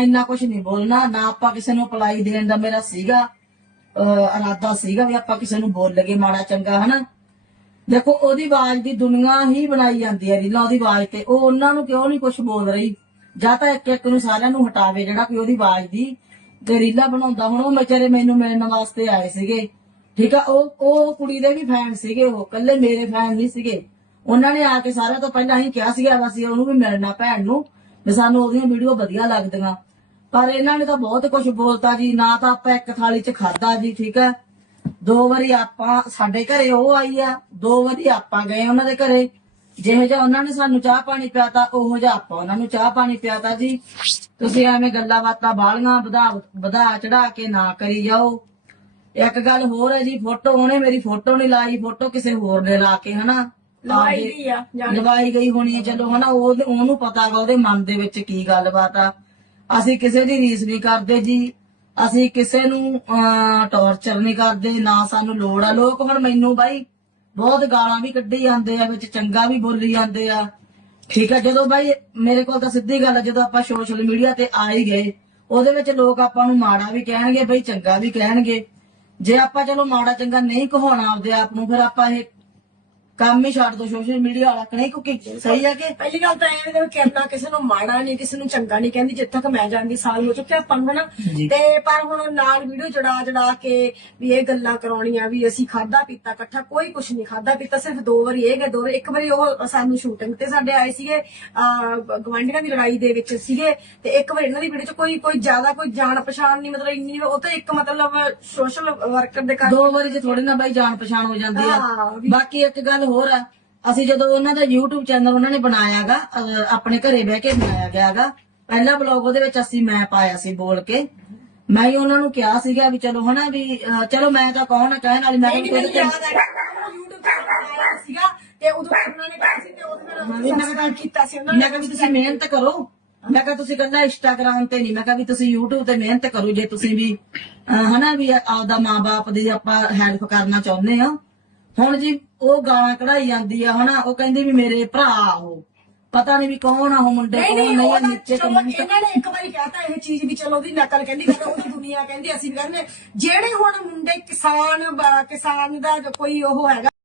ਇੰਨਾ ਕੁਝ ਨਹੀਂ ਬੋਲਣਾ, ਨਾ ਆਪਾਂ ਕਿਸੇ ਨੂੰ ਅਪਲਾਈ ਦੇਣ ਦਾ ਮੇਰਾ ਸੀਗਾ ਇਰਾਦਾ ਸੀਗਾ ਵੀ ਆਪਾਂ ਕਿਸੇ ਨੂੰ ਬੋਲ ਲਗੇ ਮਾੜਾ ਚੰਗਾ, ਹਨਾ? ਦੇਖੋ, ਉਹਦੀ ਆਵਾਜ਼ ਦੀ ਦੁਨੀਆ ਹੀ ਬਣਾਈ ਜਾਂਦੀ ਹੈ ਰੀਲਾਂ ਉਹਦੀ ਆਵਾਜ਼ ਤੇ। ਉਹ ਉਹਨਾਂ ਨੂੰ ਕਿਉਂ ਨਹੀਂ ਕੁਝ ਬੋਲ ਰਹੀ? ਜਾਂ ਤਾਂ ਇੱਕ ਇੱਕ ਨੂੰ ਸਾਰਿਆਂ ਨੂੰ ਹਟਾਵੇ ਜਿਹੜਾ ਕੋਈ ਉਹਦੀ ਆਵਾਜ਼ ਦੀ ਤੇ ਰੀਲਾਂ ਬਣਾਉਂਦਾ। ਹੁਣ ਉਹ ਵਿਚਾਰੇ ਮੈਨੂੰ ਮਿਲਣ ਵਾਸਤੇ ਆਏ ਸੀਗੇ। ਠੀਕ ਆ, ਉਹ ਉਹ ਕੁੜੀ ਦੇ ਵੀ ਫੈਨ ਸੀਗੇ ਉਹ ਕੱਲੇ ਮੇਰੇ ਫੈਨ ਨਹੀਂ ਸੀਗੇ। ਉਹਨਾਂ ਨੇ ਆ ਕੇ ਸਾਰਿਆਂ ਤੋਂ ਪਹਿਲਾਂ ਹੀ ਕਿਹਾ ਸੀਗਾ ਵੀ ਅਸੀਂ ਉਹਨੂੰ ਵੀ ਮਿਲਣਾ ਭੈਣ ਨੂੰ। ਵੀ ਸਾਨੂੰ ਉਹਦੀਆਂ ਵੀਡੀਓ ਵਧੀਆ ਲੱਗਦੀਆਂ। ਪਰ ਇਹਨਾਂ ਨੇ ਤਾਂ ਬਹੁਤ ਕੁਝ ਬੋਲਤਾ ਜੀ, ਨਾ ਤਾਂ ਆਪਾਂ ਇੱਕ ਥਾਲੀ 'ਚ ਖਾਦਾ ਜੀ, ਠੀਕ ਹੈ? ਦੋ ਵਾਰੀ ਆਪਾਂ ਸਾਡੇ ਘਰੇ ਉਹ ਆਈ ਆ ਦੋ ਵਾਰੀ ਆਪਾਂ ਗਏ ਉਹਨਾਂ ਦੇ ਘਰੇ। ਜਿਹੋ ਜਿਹਾ ਉਹਨਾਂ ਨੇ ਸਾਨੂੰ ਚਾਹ ਪਾਣੀ ਪਿਆਤਾ, ਉਹੋ ਜਿਹਾ ਆਪਾਂ ਉਹਨਾਂ ਨੂੰ ਚਾਹ ਪਾਣੀ ਪਿਆਤਾ ਜੀ। ਤੁਸੀਂ ਐਵੇਂ ਗੱਲਾਂ ਬਾਤਾਂ ਬਾਲੀਆਂ ਵਧਾ ਵਧਾ ਚੜਾ ਕੇ ਨਾ ਕਰੀ ਜਾਓ। ਇੱਕ ਗੱਲ ਹੋਰ ਹੈ ਜੀ, ਫੋਟੋ, ਉਹਨੇ ਮੇਰੀ ਫੋਟੋ ਨਹੀਂ ਲਾਈ, ਫੋਟੋ ਕਿਸੇ ਹੋਰ ਨੇ ਲਾ ਕੇ, ਹਨਾ? ਲਵਾਈ ਗਈ ਆ, ਜਾਣੀ। ਲਵਾਈ ਗਈ ਹੋਣੀ ਹੈ ਚਲੋ ਹਨਾ ਉਹ ਉਹਨੂੰ ਪਤਾ ਗਾ ਉਹਦੇ ਮਨ ਦੇ ਵਿੱਚ ਕੀ ਗੱਲਬਾਤ ਆ। ਅਸੀਂ ਕਿਸੇ ਦੀ ਰੀਸ ਨਹੀਂ ਕਰਦੇ ਜੀ। ਅਸੀਂ ਕਿਸੇ ਨੂੰ ਟੌਰਚਰ ਨਹੀਂ ਕਰਦੇ ਨਾ ਸਾਨੂੰ ਲੋੜ ਆ। ਲੋਕ ਹੁਣ ਮੈਨੂੰ ਬਾਈ ਬਹੁਤ ਗਾਲਾਂ ਵੀ ਕੱਢੀ ਜਾਂਦੇ ਆ ਵਿੱਚ ਚੰਗਾ ਵੀ ਬੋਲੀ ਜਾਂਦੇ ਆ। ਠੀਕ ਆ ਜਦੋਂ ਬਾਈ ਮੇਰੇ ਕੋਲ ਤਾਂ ਸਿੱਧੀ ਗੱਲ ਆ ਜਦੋਂ ਆਪਾਂ ਸੋਸ਼ਲ ਮੀਡੀਆ ਤੇ ਆ ਹੀ ਗਏ ਉਹਦੇ ਵਿੱਚ ਲੋਕ ਆਪਾਂ ਨੂੰ ਮਾੜਾ ਵੀ ਕਹਿਣਗੇ ਬਈ ਚੰਗਾ ਵੀ ਕਹਿਣਗੇ। ਜੇ ਆਪਾਂ ਚਲੋ ਮਾੜਾ ਚੰਗਾ ਨਹੀਂ ਕਹਾਉਣਾ ਆਪਦੇ ਆਪ ਨੂੰ ਫਿਰ ਆਪਾਂ ਇਹ ਕੰਮ ਹੀ ਛੱਡ ਦੋ ਸੋਸ਼ਲ ਮੀਡੀਆ ਵਾਲਾ। ਕਿ ਨਹੀਂ ਕਿਉਂਕਿ ਸਹੀ ਹੈ ਕਿ ਪਹਿਲੀ ਗੱਲ ਤਾਂ ਇਹ ਵੀ ਕਰਨਾ ਕਿਸੇ ਨੂੰ ਮਾੜਾ ਨਹੀਂ ਕਿਸੇ ਨੂੰ ਚੰਗਾ ਨਹੀਂ ਕਹਿੰਦੀ ਜਿੱਥੇ ਤੱਕ ਮੈਂ ਜਾਣਦੀ ਸਾਲ ਹੋ ਚੁੱਕਿਆ ਆਪਾਂ ਨੂੰ ਜੀ। ਤੇ ਪਰ ਹੁਣ ਨਾਲ ਵੀਡੀਓ ਜੜਾ ਜੜਾ ਕੇ ਵੀ ਇਹ ਗੱਲਾਂ ਕਰਾਉਣੀਆਂ ਵੀ ਅਸੀਂ ਖਾਦਾ ਪੀਤਾ ਇਕੱਠਾ ਕੋਈ ਕੁਝ ਨਹੀਂ ਖਾਦਾ ਪੀਤਾ ਸਿਰਫ ਦੋ ਵਾਰੀ ਇਹ ਗਏ ਦੋ ਵਾਰੀ ਇੱਕ ਵਾਰੀ ਉਹ ਸਾਨੂੰ ਸ਼ੂਟਿੰਗ ਤੇ ਸਾਡੇ ਆਏ ਸੀਗੇ ਗਵਾਂਢੀਆਂ ਦੀ ਲੜਾਈ ਦੇ ਵਿੱਚ ਸੀਗੇ ਤੇ ਇੱਕ ਵਾਰੀ ਇਹਨਾਂ ਦੀ ਵੀਡੀਓ ਚ ਕੋਈ ਕੋਈ ਜ਼ਿਆਦਾ ਕੋਈ ਜਾਣ ਪਛਾਣ ਨਹੀਂ ਮਤਲਬ ਇੰਨੀ ਉਹ ਤਾਂ ਇੱਕ ਮਤਲਬ ਸੋਸ਼ਲ ਵਰਕਰ ਦੇ ਘਰ ਦੋ ਵਾਰੀ ਚ ਥੋੜੀ ਨਾ ਬਾਈ ਜਾਣ ਪਛਾਣ ਹੋ ਜਾਂਦੀ ਆ। ਬਾਕੀ ਇੱਕ ਗੱਲ ਹੋਰ ਆ। ਅਸੀਂ ਜਦੋਂ ਉਹਨਾਂ ਦਾ YouTube ਚੈਨਲ ਉਹਨਾਂ ਨੇ ਬਣਾਇਆਗਾ ਆਪਣੇ ਘਰੇ ਬਹਿ ਕੇ ਬਣਾਇਆ ਗਿਆਗਾ ਪਹਿਲਾ ਬਲੌਗ ਉਹਦੇ ਵਿੱਚ ਅਸੀਂ ਮੈਂ ਪਾਇਆ ਸੀ ਬੋਲ ਕੇ। ਮੈਂ ਹੀ ਉਹਨਾਂ ਨੂੰ ਕਿਹਾ ਸੀਗਾ ਵੀ ਚਲੋ ਹਨਾ ਵੀ ਚਲੋ ਮੈਂ ਤਾਂ ਕੌਣ ਆ ਕਹਿਣ ਵਾਲੀ ਮੈਂ ਕੋਈ ਤੇ ਬਣਾਇਆ ਸੀਗਾ ਤੇ ਉਦੋਂ ਉਹਨਾਂ ਨੇ ਕਿਹਾ ਸੀ ਤੇ ਉਹਦੇ ਨਾਲ ਸਬਸਕ੍ਰਾਈਬ ਕੀਤਾ ਸੀ ਉਹਨਾਂ ਮੈਂ ਕਿਹਾ ਵੀ ਤੁਸੀਂ ਮਿਹਨਤ ਕਰੋ। ਮੈਂ ਕਿਹਾ ਤੁਸੀਂ ਕੱਲਾ ਇੰਸਟਾਗ੍ਰਾਮ ਤੇ ਨਹੀਂ ਮੈਂ ਕਿਹਾ ਵੀ ਤੁਸੀਂ YouTube ਤੇ ਮਿਹਨਤ ਕਰੋ ਜੇ ਤੁਸੀਂ ਵੀ ਹਨਾ ਵੀ ਆਪਦਾ ਮਾਂ-ਬਾਪ ਦੀ ਆਪਾਂ ਹੈਲਪ ਕਰਨਾ ਚਾਹੁੰਦੇ ਆ ਹੁਣ ਜੀ ਉਹ ਗਾਲਾਂ ਕਢਾਈ ਜਾਂਦੀ ਆ ਹਨਾ? ਉਹ ਕਹਿੰਦੀ ਵੀ ਮੇਰੇ ਭਰਾ ਉਹ। ਪਤਾ ਨਹੀਂ ਵੀ ਕੌਣ ਆ ਉਹ ਮੁੰਡੇ ਨਹੀਂ ਕੌਣ ਨਹੀਂ ਨਹੀਂ ਉਹ ਆ ਤਾਂ ਨੀਚੇ ਚਲੋ ਕਮੈਂਟ ਇਹਨਾਂ ਨੇ ਇੱਕ ਵਾਰੀ ਕਹਤਾ ਇਹ ਚੀਜ਼ ਵੀ ਚਲੋ ਉਹਦੀ ਨਕਲ ਕਹਿੰਦੀ ਕਹਿੰਦੇ ਉਹਦੀ ਦੁਨੀਆ ਕਹਿੰਦੀ ਅਸੀਂ ਵੀ ਕਹਿੰਦੇ ਜਿਹੜੇ ਹੁਣ ਮੁੰਡੇ ਕਿਸਾਨ ਬ- ਕਿਸਾਨ ਦਾ ਜੋ ਕੋਈ ਉਹ ਹੈਗਾ